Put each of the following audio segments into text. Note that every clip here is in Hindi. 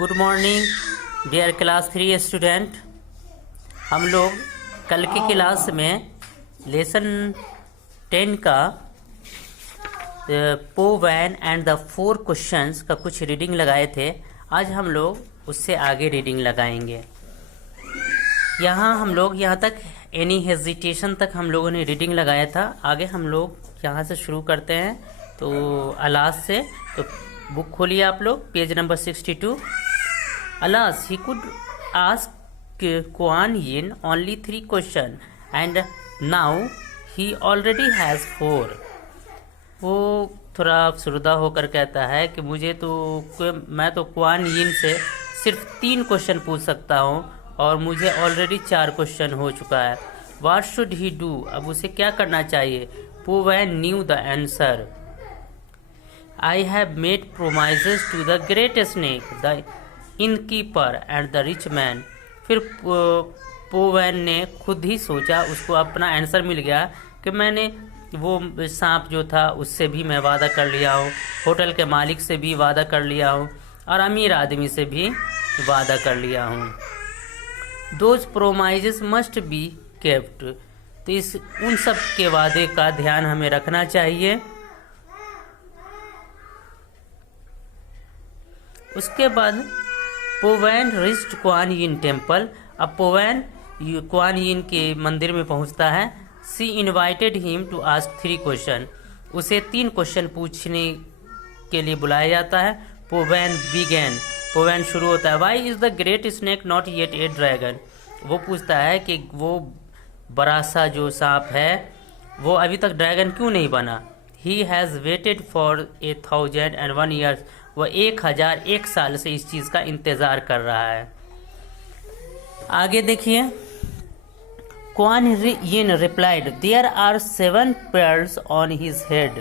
Good morning dear class 3 student. हम लोग कल की क्लास में लेसन 10 का पोवेन एंड द 4 क्वेश्चंस का कुछ रीडिंग लगाए थे। आज हम लोग उससे आगे रीडिंग लगाएंगे। यहाँ हम लोग यहाँ तक एनी हेजिटेशन तक हम लोगों ने रीडिंग लगाया था। आगे हम लोग यहाँ से शुरू करते हैं तो अलास से। तो बुक खोलिए आप लोग, page number 62। Alas he could ask Kuan Yin only 3 questions and now he already has 4। वो थोड़ा अफसरदा होकर कहता है कि मैं तो कुआन यिन से सिर्फ 3 क्वेश्चन पूछ सकता हूँ और मुझे ऑलरेडी 4 क्वेश्चन हो चुका है। What should he do? अब उसे क्या करना चाहिए? पोवेन knew the answer. I have made promises to the great snake, the innkeeper and the rich man। फिर पोवेन ने खुद ही सोचा, उसको अपना आंसर मिल गया कि मैंने वो सांप जो था उससे भी मैं वादा कर लिया हूँ, होटल के मालिक से भी वादा कर लिया हूँ और अमीर आदमी से भी वादा कर लिया हूँ। Those promises must be kept। तो उन सब के वादे का ध्यान हमें रखना चाहिए। उसके बाद Powen reached Kuan Yin temple. अब पोवेन कुआन यिन के मंदिर में पहुंचता है। She invited him to ask 3 question. उसे 3 क्वेश्चन पूछने के लिए बुलाया जाता है। पोवेन बिगेन। पोवेन शुरू होता है। Why is the great snake not yet a dragon. वो पूछता है कि वो बड़ा सा जो सांप है वो अभी तक ड्रैगन क्यों नहीं बना। He has waited for 1001 years. वह 1001 साल से इस चीज़ का इंतज़ार कर रहा है। आगे देखिए। Kuan Yin replied there are 7 pearls on his head.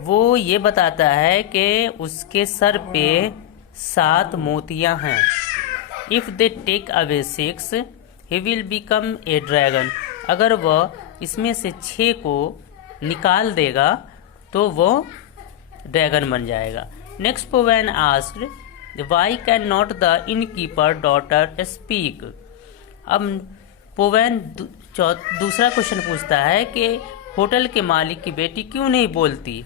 वो ये बताता है कि उसके सर पे 7 मोतियां हैं। If they take away 6 he will become a dragon. अगर वह इसमें से 6 को निकाल देगा तो वो ड्रैगन बन जाएगा। Next Powen asked why can not the innkeeper daughter speak. अब पोवेन दूसरा क्वेश्चन पूछता है कि होटल के मालिक की बेटी क्यों नहीं बोलती।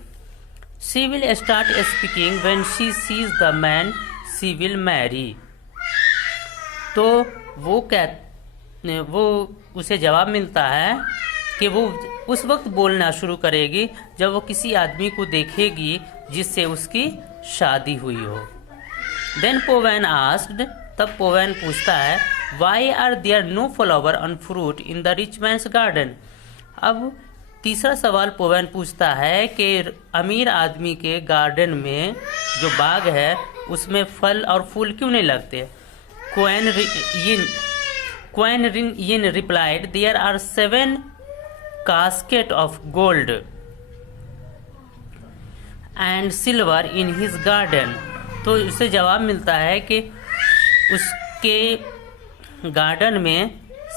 She will start speaking when she sees the man she will marry. तो वो उसे जवाब मिलता है कि वो उस वक्त बोलना शुरू करेगी जब वो किसी आदमी को देखेगी जिससे उसकी शादी हुई हो। Then Powen asked. तब पोवेन पूछता है why are there no flower on fruit in the rich man's garden. अब तीसरा सवाल पोवेन पूछता है कि अमीर आदमी के गार्डन में जो बाग है उसमें फल और फूल क्यों नहीं लगते। Kuan Yin replied there are 7 casket of gold and silver in his garden। तो उसे जवाब मिलता है कि उसके गार्डन में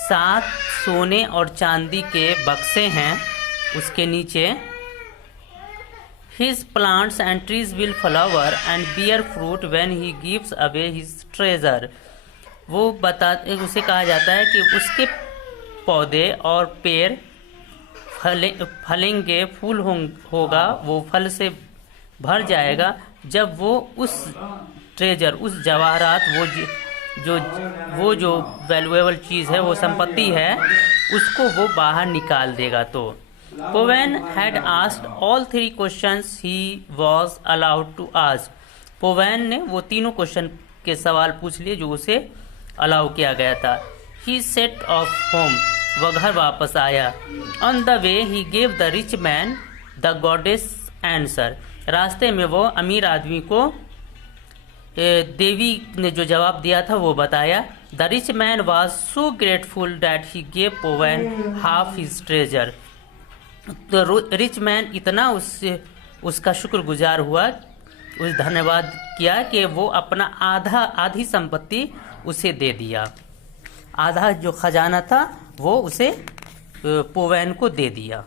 7 सोने और चांदी के बक्से हैं उसके नीचे। His plants and trees will flower and bear fruit when he gives away his treasure। उसे कहा जाता है कि उसके पौधे और पेड़ फलेंगे, फूल होगा, वो फल से भर जाएगा जब वो उस ट्रेजर, उस जवाहरात, वो जो वैल्यूएबल चीज़ है, वो संपत्ति है, उसको वो बाहर निकाल देगा। तो Powen had asked all 3 questions he was allowed to ask. Powen ने वो तीनों क्वेश्चन के सवाल पूछ लिए जो उसे अलाउ किया गया था। ही सेट ऑफ होम। वह घर वापस आया। On the way he gave the rich man the goddess answer. रास्ते में वो अमीर आदमी को देवी ने जो जवाब दिया था वो बताया। The rich man was so grateful that he gave Powen half his treasure. तो रिच मैन इतना उसका शुक्रगुजार हुआ, उस धन्यवाद किया कि वो अपना आधी संपत्ति उसे दे दिया। आधा जो खजाना था वो उसे पोवेन को दे दिया।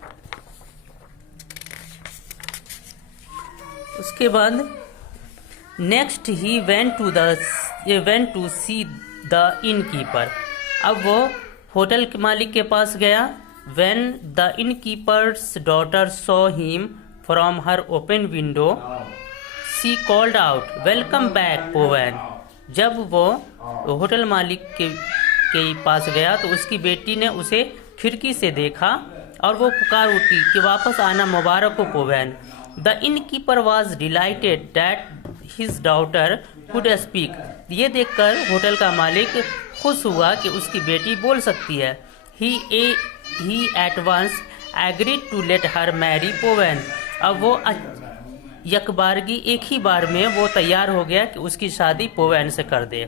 उसके बाद next he went to see the innkeeper. अब वो होटल के मालिक के पास गया। When the innkeeper's daughter saw him from her open window, she called out, "Welcome back, Povan." जब वो होटल मालिक के पास गया तो उसकी बेटी ने उसे खिड़की से देखा और वो पुकार उठी कि वापस आना मुबारक हो पोवैन। The innkeeper was delighted that his daughter could speak. ये देखकर होटल का मालिक खुश हुआ कि उसकी बेटी बोल सकती है। He at once agreed to let her marry पोवैन। अब वो यकबारगी एक ही बार में वो तैयार हो गया कि उसकी शादी पोवैन से कर दे।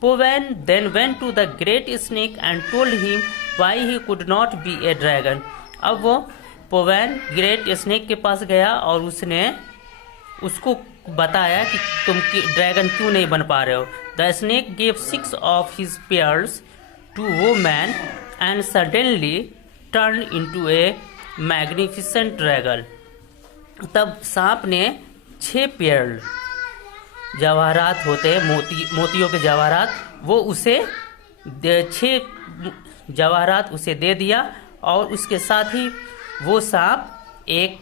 पोवैन then went to the great snake and told him why he could not be a dragon। अब वो पोवैन ग्रेट स्नेक के पास गया और उसने उसको बताया कि तुम ड्रैगन क्यों नहीं बन पा रहे हो। The snake gave 6 of his pearls to woman and suddenly turned into a magnificent dragon। तब सांप ने 6 पेड़ जवाहरात होते हैं, मोतियों के जवाहरात, वो उसे 6 जवाहरात उसे दे दिया और उसके साथ ही वो सांप एक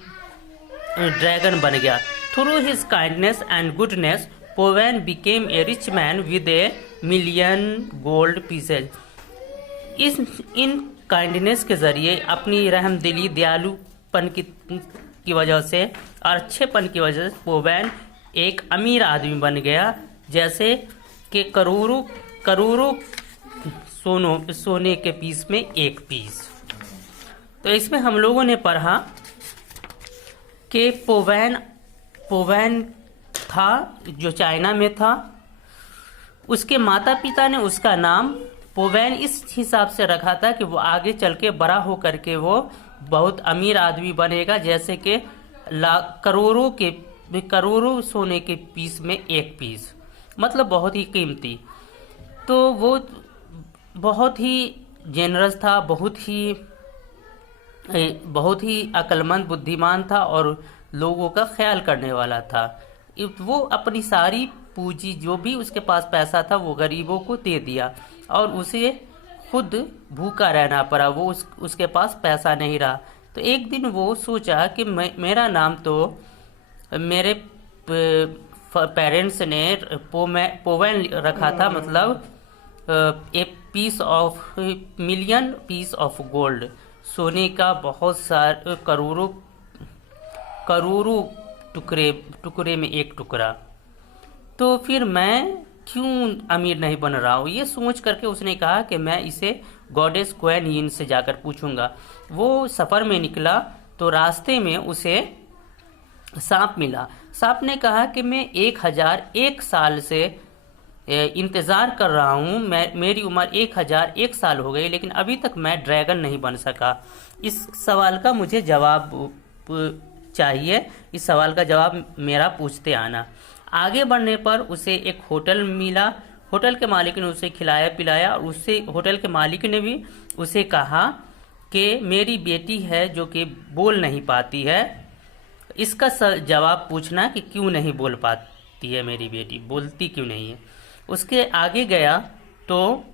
ड्रैगन बन गया। Through his kindness and goodness Powen became a rich man with a million gold pieces. इन काइंडनेस के ज़रिए, अपनी रहमदिली, दयालुपन की वजह से और अच्छेपन की वजह से पोवैन एक अमीर आदमी बन गया, जैसे कि करोड़ों सोने के पीस में एक पीस। तो इसमें हम लोगों ने पढ़ा कि पोवैन था जो चाइना में था। उसके माता पिता ने उसका नाम पोवैन इस हिसाब से रखा था कि वो आगे चल के बड़ा हो करके वो बहुत अमीर आदमी बनेगा, जैसे कि करोड़ों सोने के पीस में एक पीस, मतलब बहुत ही कीमती। तो वो बहुत ही जेनरस था, बहुत ही अक्लमंद, बुद्धिमान था और लोगों का ख्याल करने वाला था। वो अपनी सारी पूंजी, जो भी उसके पास पैसा था, वो गरीबों को दे दिया और उसे खुद भूखा रहना पड़ा। वो उसके पास पैसा नहीं रहा। तो एक दिन वो सोचा कि मेरा नाम तो मेरे पेरेंट्स ने पोवैन रखा था, मतलब a piece of million piece of gold, सोने का बहुत सारे करोड़ों टुकड़े में एक टुकड़ा। तो फिर मैं क्यों अमीर नहीं बन रहा हूँ, ये सोच करके उसने कहा कि मैं इसे गॉडेस क्वीन यिन से जाकर पूछूंगा। वो सफ़र में निकला तो रास्ते में उसे सांप मिला। सांप ने कहा कि मैं 1001 साल से इंतज़ार कर रहा हूँ, मेरी उम्र 1001 साल हो गई, लेकिन अभी तक मैं ड्रैगन नहीं बन सका। इस सवाल का मुझे जवाब चाहिए, इस सवाल का जवाब मेरा पूछते आना। आगे बढ़ने पर उसे एक होटल मिला। होटल के मालिक ने उसे खिलाया पिलाया और उससे होटल के मालिक ने भी उसे कहा कि मेरी बेटी है जो कि बोल नहीं पाती है, इसका जवाब पूछना कि क्यों नहीं बोल पाती है मेरी बेटी, बोलती क्यों नहीं है। उसके आगे गया तो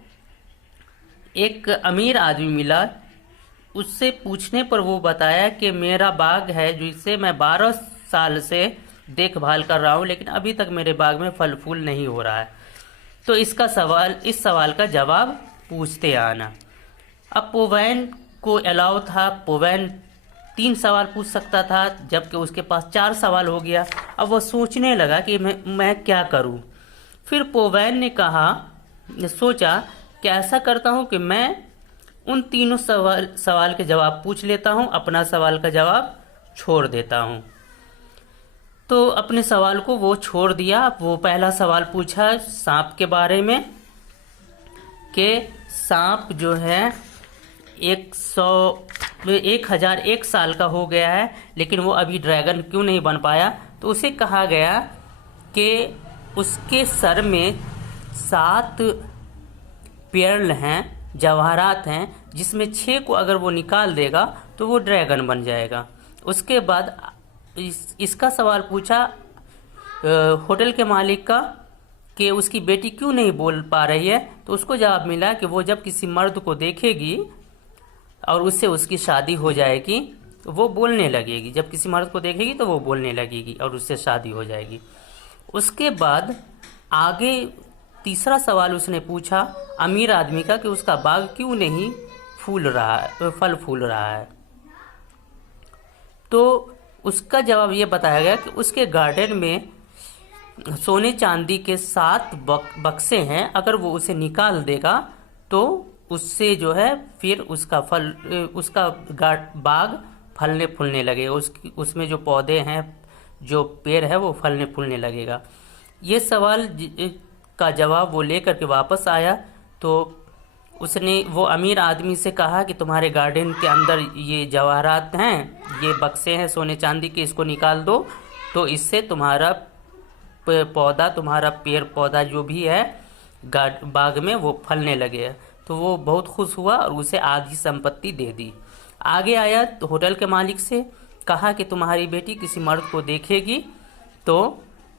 एक अमीर आदमी मिला। उससे पूछने पर वो बताया कि मेरा बाग है जिसे मैं 12 साल से देखभाल कर रहा हूँ, लेकिन अभी तक मेरे बाग में फल फूल नहीं हो रहा है। तो इस सवाल का जवाब पूछते आना। अब पोवैन को अलाउ था, पोवैन 3 सवाल पूछ सकता था, जबकि उसके पास 4 सवाल हो गया। अब वो सोचने लगा कि मैं क्या करूं। फिर पोवैन ने सोचा कि ऐसा करता हूं कि मैं उन तीनों सवाल के जवाब पूछ लेता हूं, अपना सवाल का जवाब छोड़ देता हूं। तो अपने सवाल को वो छोड़ दिया। वो पहला सवाल पूछा सांप के बारे में कि सांप जो है 1001 साल का हो गया है, लेकिन वो अभी ड्रैगन क्यों नहीं बन पाया। तो उसे कहा गया कि उसके सर में 7 पेर्ल हैं, जवाहरात हैं, जिसमें 6 को अगर वो निकाल देगा तो वो ड्रैगन बन जाएगा। उसके बाद इसका सवाल पूछा होटल के मालिक का कि उसकी बेटी क्यों नहीं बोल पा रही है, तो उसको जवाब मिला कि वो जब किसी मर्द को देखेगी और उससे उसकी शादी हो जाएगी तो वो बोलने लगेगी। जब किसी मर्द को देखेगी तो वो बोलने लगेगी और उससे शादी हो जाएगी। उसके बाद आगे तीसरा सवाल उसने पूछा अमीर आदमी का कि उसका बाग क्यों नहीं फूल रहा है, फल फूल रहा है। तो उसका जवाब ये बताया गया कि उसके गार्डन में सोने चांदी के 7 बक्से हैं, अगर वो उसे निकाल देगा तो उससे जो है फिर उसका उसका बाग फलने फूलने लगेगा, उसमें जो पौधे हैं, जो पेड़ है, वो फलने फूलने लगेगा। ये सवाल का जवाब वो लेकर के वापस आया तो उसने वो अमीर आदमी से कहा कि तुम्हारे गार्डन के अंदर ये जवाहरात हैं, ये बक्से हैं सोने चांदी के, इसको निकाल दो तो इससे तुम्हारा पौधा, तुम्हारा पेड़ पौधा जो भी है बाग में वो फलने लगे। तो वो बहुत खुश हुआ और उसे आधी संपत्ति दे दी। आगे आया तो होटल के मालिक से कहा कि तुम्हारी बेटी किसी मर्द को देखेगी तो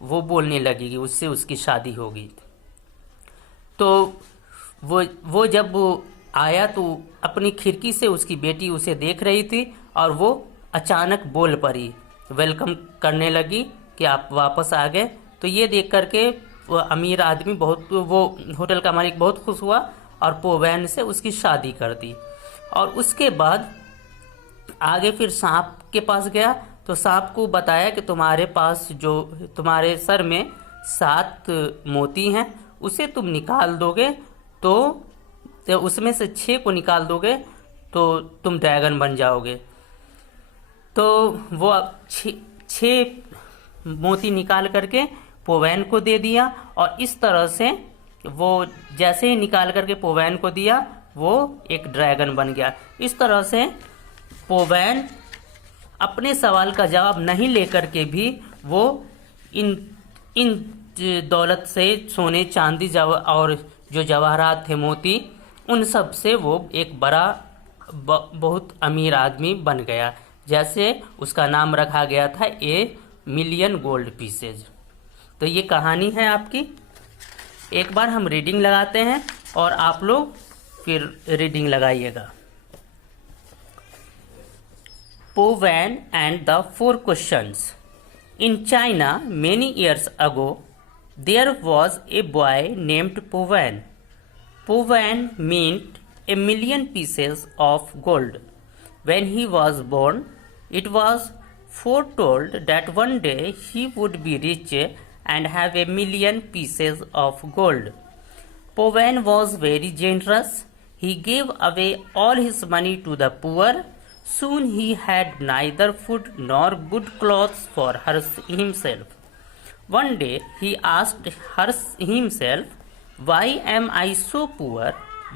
वो बोलने लगेगी, उससे उसकी शादी होगी। तो वो जब वो आया तो अपनी खिड़की से उसकी बेटी उसे देख रही थी और वो अचानक बोल पड़ी, वेलकम करने लगी कि आप वापस आ गए। तो ये देख करके वो अमीर आदमी वो होटल का मालिक बहुत खुश हुआ और पोवैन से उसकी शादी कर दी। और उसके बाद आगे फिर सांप के पास गया तो सांप को बताया कि तुम्हारे पास जो तुम्हारे सर में 7 मोती हैं, उसे तुम निकाल दोगे तो उसमें से 6 को निकाल दोगे तो तुम ड्रैगन बन जाओगे। तो वो 6 मोती निकाल करके पोवैन को दे दिया और इस तरह से वो जैसे ही निकाल करके पोवैन को दिया वो एक ड्रैगन बन गया। इस तरह से पोवैन अपने सवाल का जवाब नहीं लेकर के भी वो इन दौलत से, सोने चांदी और जो जवाहरात थे, मोती, उन सब से वो एक बड़ा बहुत अमीर आदमी बन गया। जैसे उसका नाम रखा गया था ए मिलियन गोल्ड पीसेज। तो ये कहानी है आपकी। एक बार हम रीडिंग लगाते हैं और आप लोग फिर रीडिंग लगाइएगा। पोवैन and the 4 questions. In China, many years ago, there was a boy named Povan. Povan meant a million pieces of gold. When he was born, it was foretold that one day he would be rich and have a million pieces of gold. Povan was very generous. He gave away all his money to the poor. Soon he had neither food nor good clothes for himself. One day he asked himself, "Why am I so poor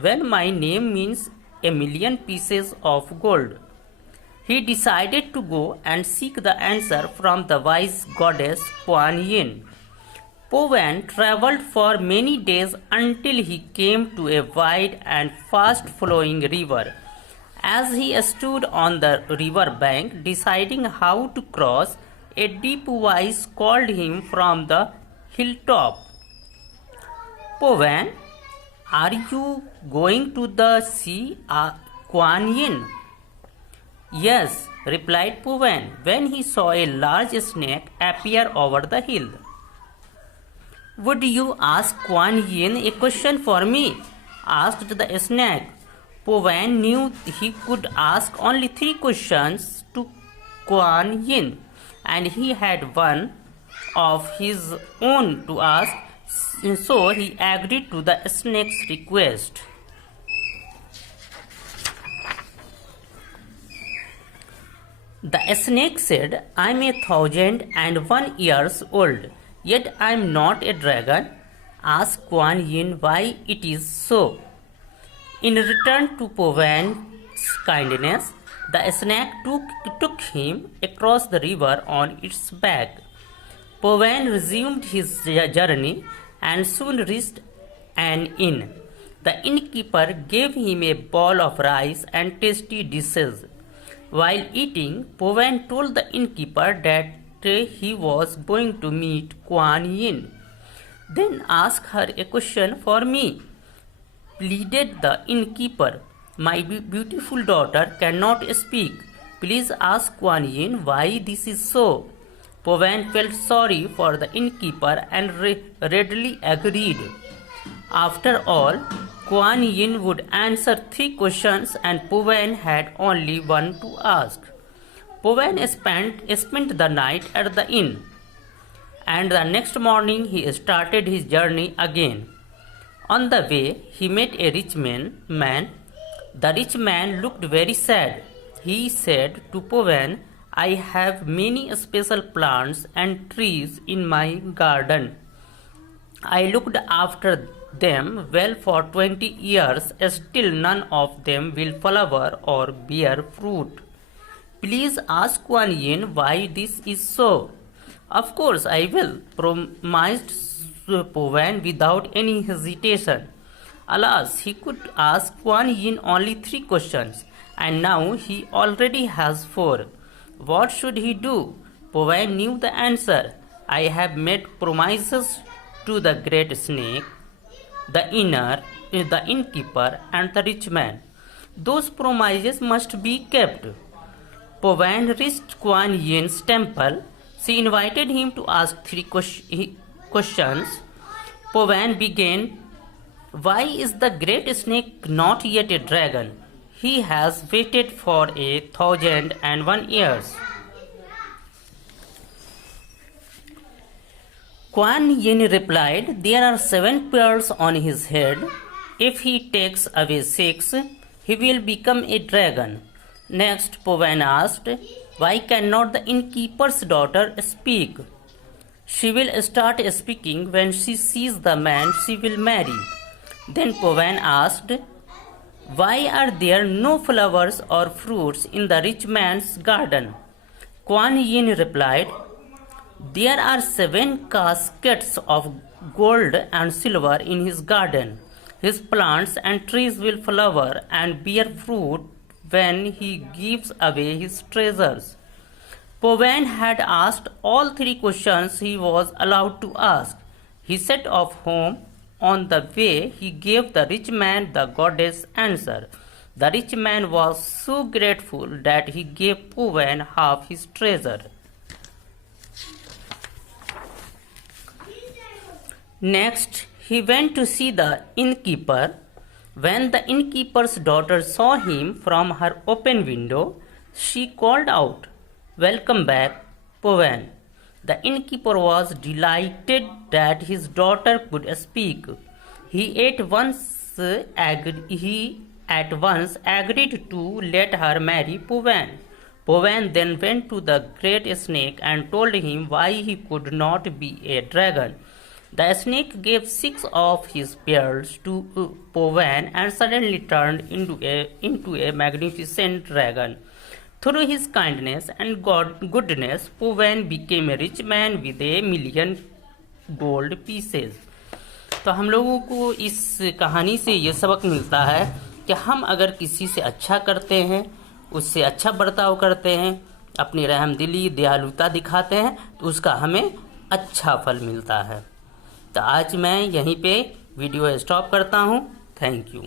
when my name means a million pieces of gold?" He decided to go and seek the answer from the wise goddess Kuan Yin. Povan traveled for many days until he came to a wide and fast-flowing river. As he stood on the river bank deciding how to cross, a deep voice called him from the hilltop. "Povan, are you going to the sea, Kuan Yin?" "Yes," replied Povan when he saw a large snake appear over the hill. "Would you ask Kuan Yin a question for me?" asked the snake. Povan knew he could ask only 3 questions to Kuan Yin, and he had one of his own to ask, so he agreed to the snake's request. The snake said, "I'm 1,001 years old, yet I'm not a dragon." Ask Kuan Yin why it is so. In return to Povan's kindness, the snake took him across the river on its back. Povan resumed his journey and soon reached an inn. The innkeeper gave him a bowl of rice and tasty dishes. While eating, Povan told the innkeeper that he was going to meet Kuan Yin. Then ask her a question for me, pleaded the innkeeper. My beautiful daughter cannot speak. Please ask Kuan Yin why this is so. Po Wan felt sorry for the innkeeper and readily agreed. After all, Kuan Yin would answer 3 questions and Po Wan had only one to ask. Po Wan spent the night at the inn, and the next morning he started his journey again. On the way, he met a rich man. The rich man looked very sad. He said to Po Wan, I have many special plants and trees in my garden. I looked after them well for 20 years, still none of them will flower or bear fruit. Please ask Kuan Yin why this is so. Of course I will, promised Po Wan without any hesitation. Alas, he could ask Kuan Yin only 3 questions, and now he already has 4. What should he do? Po Wan knew the answer. I have made promises to the great snake, the innkeeper, and the rich man. Those promises must be kept. Po Wan reached Kuan Yin's temple. She invited him to ask 3 questions. Po Wan began, why is the great snake not yet a dragon? He has waited for 1,001 years. Kuan Yin replied, there are 7 pearls on his head. If he takes away 6, he will become a dragon. Next, Po Wan asked, why cannot the innkeeper's daughter speak? She will start speaking when she sees the man she will marry. Then Po Wan asked, why are there no flowers or fruits in the rich man's garden? Kuan Yin replied, there are 7 caskets of gold and silver in his garden. His plants and trees will flower and bear fruit when he gives away his treasures. Po Wan had asked all 3 questions he was allowed to ask. He set off home. On the way, he gave the rich man the goddess' answer. The rich man was so grateful that he gave Po Wan half his treasure. Next, he went to see the innkeeper. When the innkeeper's daughter saw him from her open window, she called out, welcome back, Po Wan. The innkeeper was delighted that his daughter could speak. He at once agreed to let her marry Po Wan. Po Wan then went to the great snake and told him why he could not be a dragon. The snake gave 6 of his pearls to Po Wan and suddenly turned into a magnificent dragon. Through his kindness and goodness, Po Wan became a rich man with 1,000,000 gold pieces. तो हम लोगों को इस कहानी से ये सबक मिलता है कि हम अगर किसी से अच्छा करते हैं, उससे अच्छा बर्ताव करते हैं, अपनी रहमदिली दयालुता दिखाते हैं, तो उसका हमें अच्छा फल मिलता है। तो आज मैं यहीं पे वीडियो स्टॉप करता हूँ। Thank you.